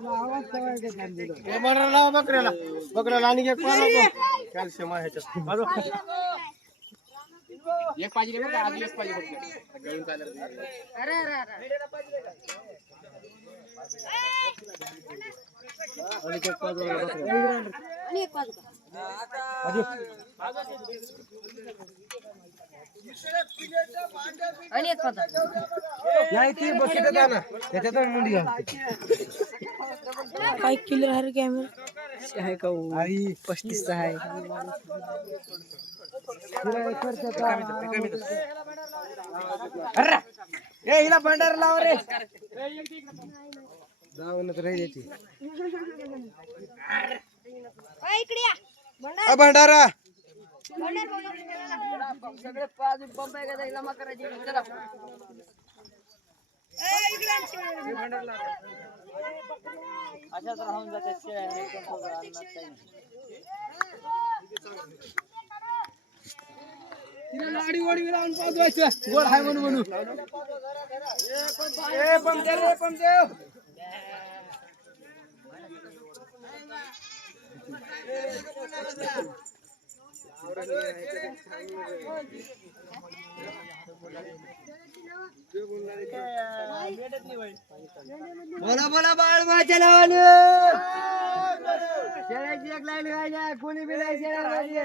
लावा बकऱ्याला बकऱ्याला आणि एक कॅल्शियम आहे एक आधी एक पाहिजे गळून आणि एक नाही ती बकेट त्याच्यात मुंडी घालते काय किलो कॅमेरा आहे ए हिला भंडार लाव रे तो जाऊनच भंडारा सगळे पाच अशाच राहून जाते लाडी वडवी लावून पाजवायची गोड हाय म्हणून म्हणून पंपदेव पंपदेव Thank બોલો બોલો બાળ માં ચલાવવાનું ચલાવી એક લાઈન કોની બી લાઈ ચલાવવાની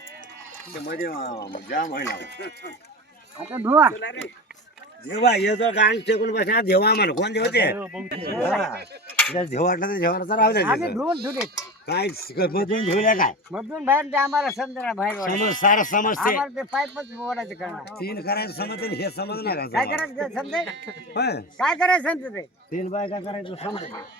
ते मध्ये जेव्हा येतो गाण टेकून बस देवा म्हण कोण देवते ते राहू आम्ही दे धुवून काय बदलून ठेवल्या काय मधून बाहेर आम्हाला समजा बाहेर समज समजते पाईपच तीन करायचं समजते हे समजणार काय नाही करायचं समजे काय करायचं ते तीन बायका करायचं समजते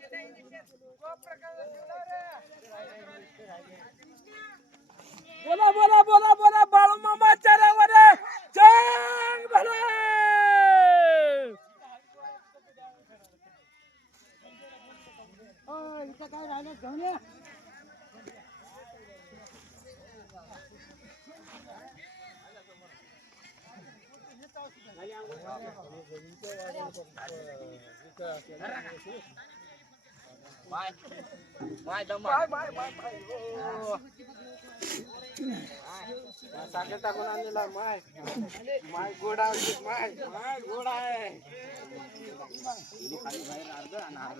बोला बोला बोला बोला बाळू मामा चरावर जंग भले इथं काय राहिलं घेऊन या Gracias. माय माय दम माय माय माय माय साखर टाकून आणलेला माय माय गोडा माय माय गोडा आहे बाहेर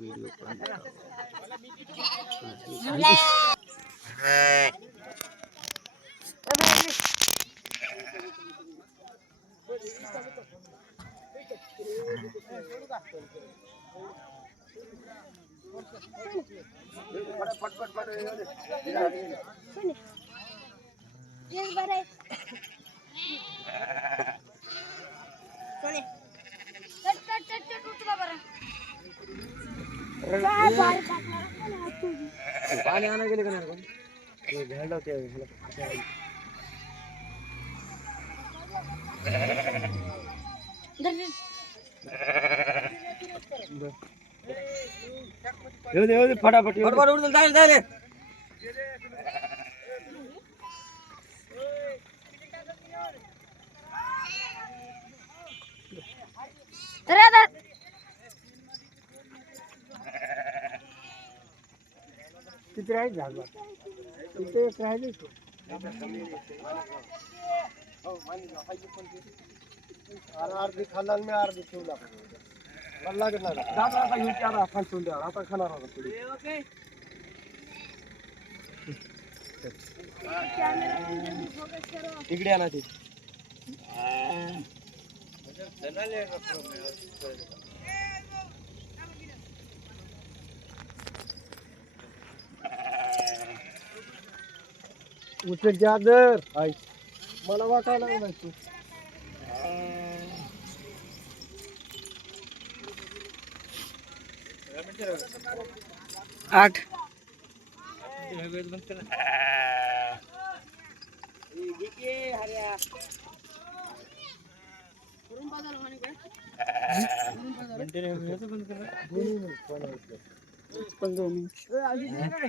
వీడియో Sole. Tut पानी आने के लिए हेलो के येऊ दे येऊ दे फटाफट फटाफट उडून जाईल जाईल अरे इथं राहील झालं इथं एक राहिले अर्धी खाल्ला मी अर्धी ठेवला मला लागत नाही दादा आता घेऊन चार आपण ठेवून द्या आता खाणार होता पुढे तिकडे आणा ते उसे क्या दर आई का वाटायला लागलाय तू आठ हम्म. पंद्रह